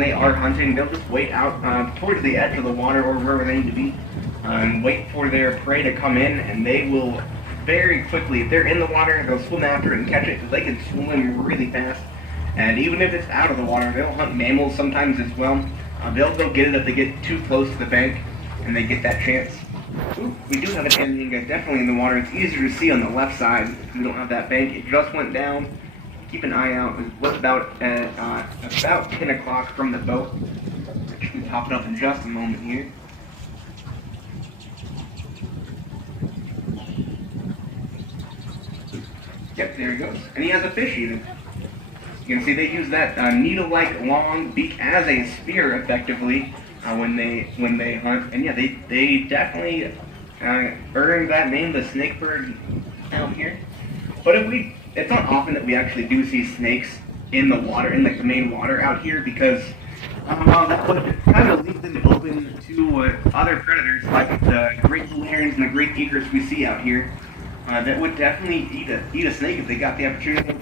they are hunting, they'll just wait out towards the edge of the water or wherever they need to be and wait for their prey to come in, and they will very quickly, if they're in the water, they'll swim after it and catch it because they can swim really fast. And even if it's out of the water, they'll hunt mammals sometimes as well. They'll go get it if they get too close to the bank and they get that chance. Ooh, we do have an Alligator definitely in the water. It's easier to see on the left side because we don't have that bank. It just went down. Keep an eye out. It was about 10 o'clock from the boat. It should be popping up in just a moment here. Yep, there he goes. And he has a fish even. You can see they use that needle-like long beak as a spear effectively when they hunt. And yeah, they definitely earned that name, the snakebird, out here. But it's not often that we actually do see snakes in the water, in the main water out here, because that would kind of leave them open to other predators like the great blue herons and the great egrets we see out here. That would definitely eat a snake if they got the opportunity.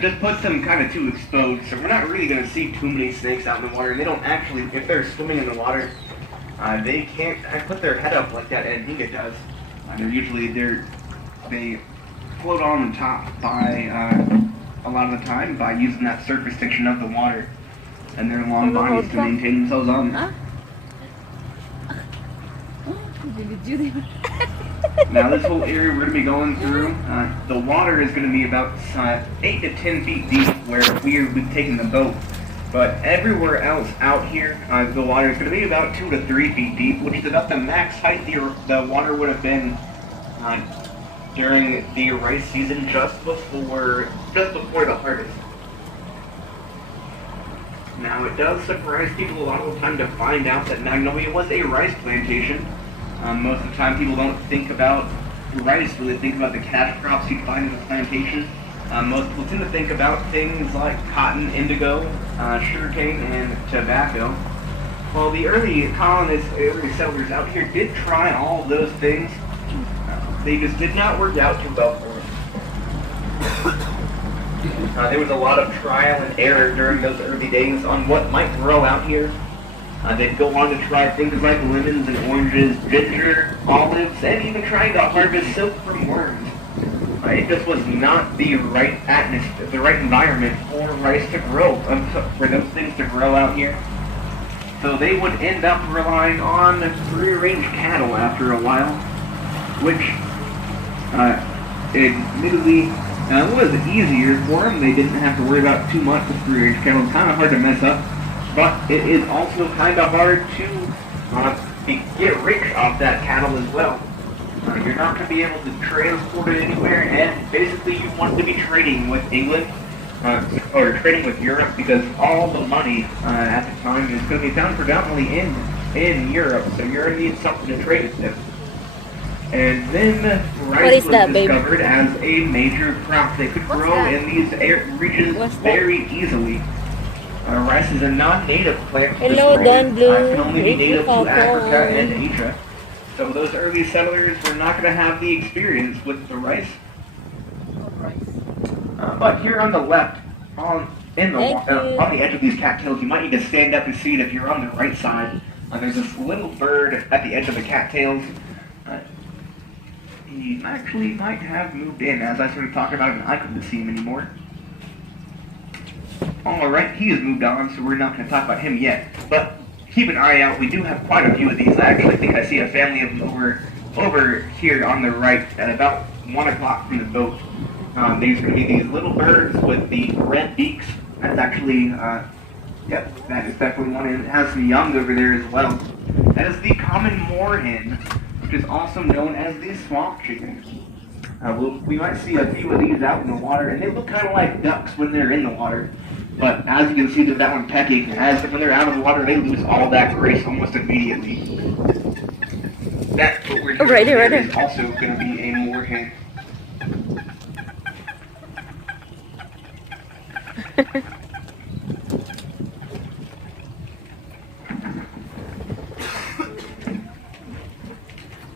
Just puts them kind of too exposed, so we're not really going to see too many snakes out in the water. They don't actually, if they're swimming in the water, they can't put their head up like that Anhinga does. They float on the top by a lot of the time by using that surface tension of the water and their long bodies to maintain themselves on it. Now this whole area we're going to be going through, the water is going to be about 8 to 10 feet deep where we've taken the boat. But everywhere else out here, the water is going to be about 2 to 3 feet deep, which is about the max height the water would have been during the rice season just before the harvest. Now it does surprise people a lot of the time to find out that Magnolia was a rice plantation. Most of the time people don't think about rice, really think about the cash crops you find in the plantation. Most people tend to think about things like cotton, indigo, sugarcane, and tobacco. Well, the early colonists, early settlers out here did try all of those things. They just did not work out too well for them. There was a lot of trial and error during those early days on what might grow out here. They'd go on to try things like lemons and oranges, ginger, olives, and even trying to harvest silk from worms. It just was not the right atmosphere, the right environment for rice to grow, for those things to grow out here. So they would end up relying on free-range cattle after a while, which admittedly was easier for them. They didn't have to worry about too much with free-range cattle. It's kind of hard to mess up. But it is also kind of hard to get rich off that cattle as well. You're not going to be able to transport it anywhere, and basically you want to be trading with England, or trading with Europe, because all the money at the time is going to be found predominantly in Europe, so you're going to need something to trade with them. And then rice was discovered as a major crop that could grow in these regions very easily. Rice is a non-native plant. Hello, Don Blue. It can only be native to Africa and Asia. So those early settlers were not going to have the experience with the rice. But here on the left, on the edge of these cattails, you might need to stand up and see it if you're on the right side. There's this little bird at the edge of the cattails. He actually might have moved in as I started talking about him, and I couldn't see him anymore. Alright, he has moved on, so we're not going to talk about him yet. But keep an eye out, we do have quite a few of these. I actually think I see a family of them over here on the right at about 1 o'clock from the boat. These are going to be these little birds with the red beaks. That's actually, yep, that is definitely one, and it has some young over there as well. That is the common moorhen, which is also known as the swamp chicken. We might see a few of these out in the water, and they look kind of like ducks when they're in the water. But as you can see, that one pecking, when they're out of the water, they lose all that grace almost immediately. That's what we're doing. Right there. Is also going to be a moorhen.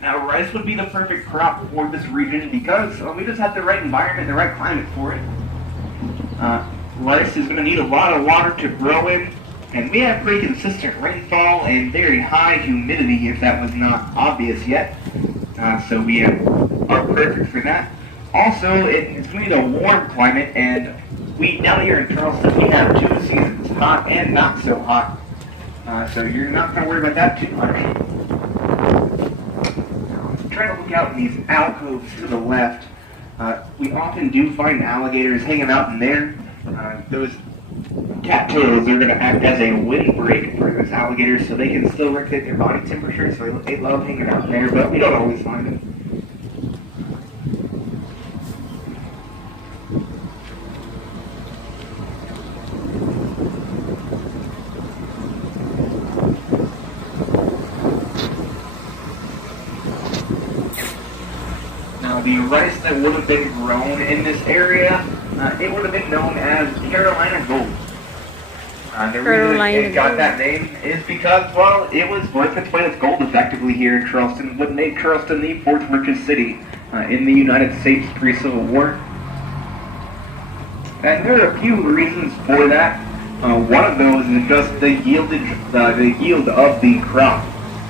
Now, rice would be the perfect crop for this region because we just have the right environment, the right climate for it. Rice is going to need a lot of water to grow in, And we have pretty consistent rainfall and very high humidity, if that was not obvious yet. So we are perfect for that. Also, it's going to be a warm climate, and down here in Charleston, we have 2 seasons, hot and not so hot. So you're not going to worry about that too much. Try to look out in these alcoves to the left. We often do find alligators hanging out in there. Those cattails are going to act as a windbreak for those alligators, so they can still regulate their body temperature, so they love hanging out in there, but we don't always find them. Now, the rice that would have been grown in this area, it would have been known as Carolina Gold. The reason it got that name is because, well, it was worth its weight of gold effectively here in Charleston, what made Charleston the 4th richest city in the United States pre-Civil War. And there are a few reasons for that. One of those is just the yield of the crop.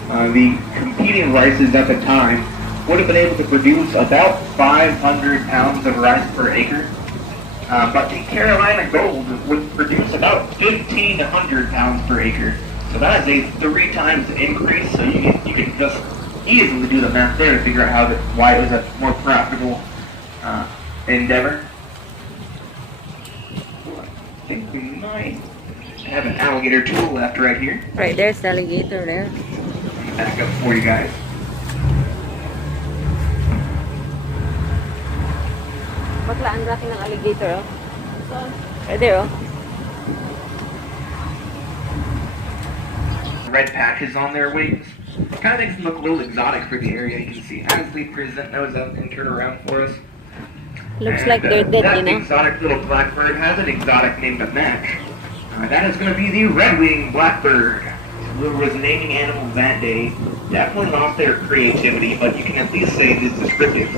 The competing rices at the time would have been able to produce about 500 pounds of rice per acre. But the Carolina Gold would produce about 1,500 pounds per acre. So that is a 3 times increase, so you can just easily do the math there to figure out why it was a more profitable endeavor. I think we might have an alligator to the left right here. Right, there's the alligator there. Back up for you guys. Bakla, ang laki ng alligator, oh. Right there, oh. Red patches on their wings. Kind of makes them look a little exotic for the area. You can see as they present those up and turn around for us. Looks like they're dead, that you know. exotic little blackbird has an exotic name to match. That is going to be the red wing blackbird. Whoever was naming animals that day definitely lost their creativity, but you can at least say it is descriptive.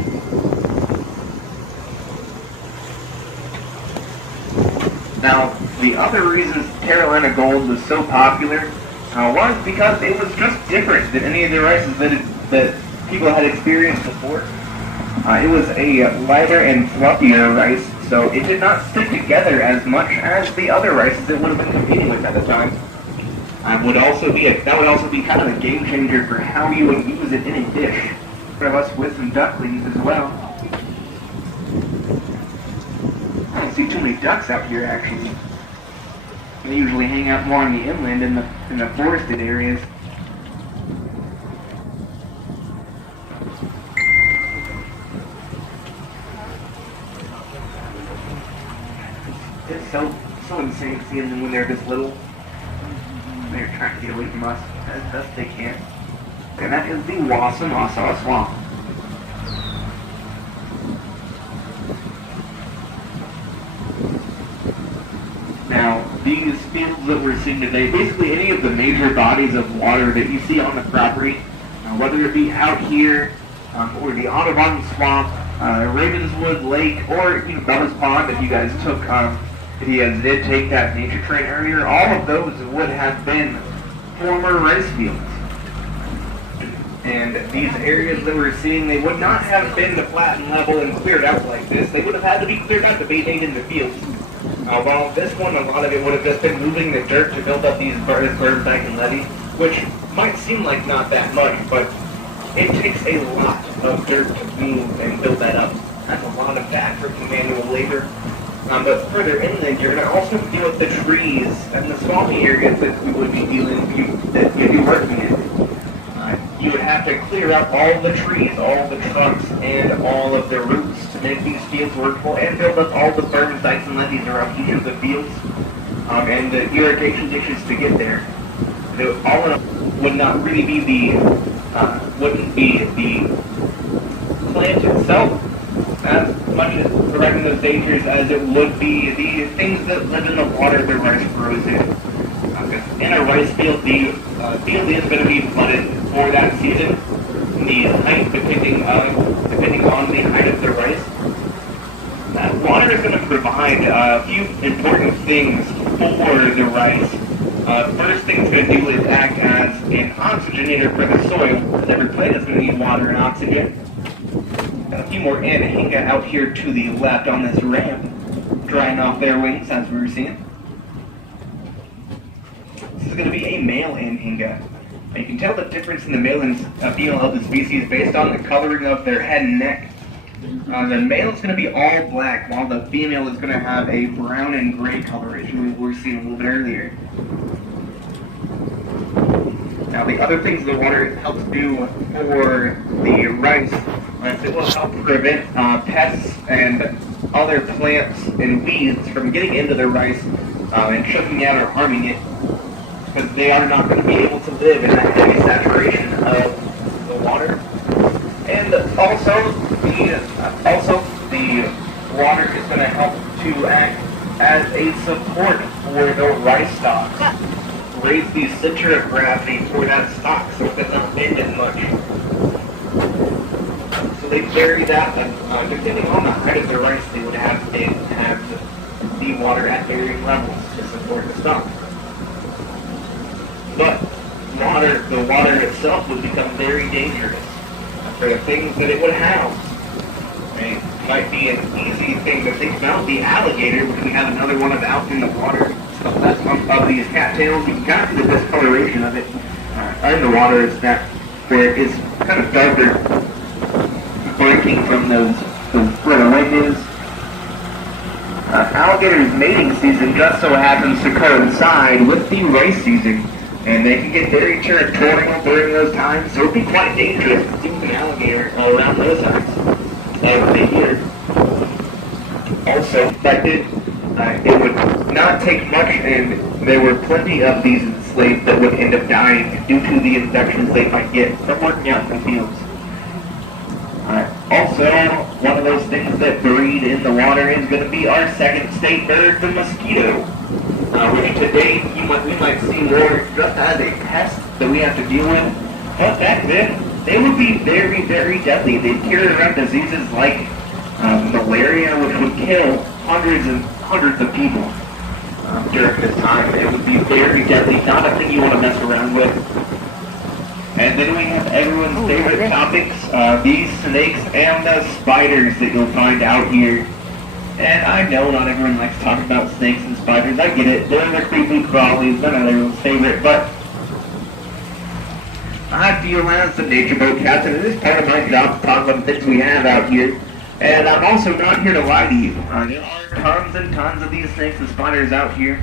Now, the other reason Carolina Gold was so popular was because it was just different than any of the rices that people had experienced before. It was a lighter and fluffier rice, so it did not stick together as much as the other rices that would have been competing with at the time. That would also be kind of a game changer for how you would use it in a dish. For us with some ducklings as well. I don't see too many ducks out here actually. They usually hang out more on the inland in the forested areas. It's so insane seeing them when they're this little. They're trying to get away from us as best they can. And that is the Wassaw Swamp. Now, these fields that we're seeing today, basically any of the major bodies of water that you see on the property, whether it be out here, or the Audubon Swamp, Ravenswood Lake, or Bella's Pond, if you guys did take that nature train earlier, all of those would have been former rice fields. And these areas that we're seeing, they would not have been the flat and level and cleared out like this. They would have had to be cleared out to be made in the fields. While this one, a lot of it would have just been moving the dirt to build up these berms back and levee, which might seem like not that much, but it takes a lot of dirt to move and build that up. That's a lot of effort and manual labor. But further inland, you're going to also deal with the trees and the swampy areas that we would be that you'd be working in. You would have to clear out all the trees, all the trunks, and all of the roots to make these fields workable, and build up all the berms, dikes, and levees around each of the fields, and the irrigation ditches to get there. All in all, would not really be wouldn't be the plant itself as much as preventing those dangers as it would be the things that live in the water that rice grows in. In a rice field, the field is going to be flooded for that season. The height, depending on the height of the rice. Water is going to provide a few important things for the rice. First thing it's going to do is act as an oxygenator for the soil, because every plant is going to need water and oxygen. Got a few more anhinga out here to the left on this ramp, drying off their wings as we were seeing. This is going to be a male anhinga. You can tell the difference in the male and female of the species based on the coloring of their head and neck. The male is going to be all black, while the female is going to have a brown and gray coloration we were seeing a little bit earlier. Now, the other things the water helps do for the rice is it will help prevent pests and other plants and weeds from getting into the rice and choking out or harming it, because they are not going to be able to live in that heavy saturation of the water. And also the water is going to help to act as a support for the rice stalks. Raise the center of gravity for that stalk so it does not bend as much. So they bury that, and depending on the height of the rice, they would have the water at varying levels to support the stalk. But the water itself would become very dangerous for the things that it would house. It might be an easy thing to think about. The alligator, which we have another one of out in the water, that's of these cattails. You can kind of see the discoloration of it in the water is that where it's kind of darker, breaking from those where the wind is. Alligator's mating season just so happens to coincide with the rice season, and they can get very territorial during those times, so it would be quite dangerous to see an alligator around those times of the year. Also, it would not take much, and there were plenty of these enslaved that would end up dying due to the infections they might get from working out in the fields. Also, one of those things that breed in the water is going to be our second state bird, the mosquito, which today we might see more just as a pest that we have to deal with. But back then, they would be very, very deadly. They'd carry around diseases like malaria, which would kill hundreds of people during this time. It would be very deadly, not a thing you want to mess around with. And then we have everyone's favorite topics, these snakes and the spiders that you'll find out here. And I know not everyone likes talking about snakes and spiders. I get it. They're the creepy crawlies. They're not everyone's favorite, but I feel as the nature boat captain, it is part of my job to talk about the things we have out here. And I'm also not here to lie to you. There are tons and tons of these snakes and spiders out here.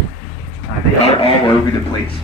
They are all over the place.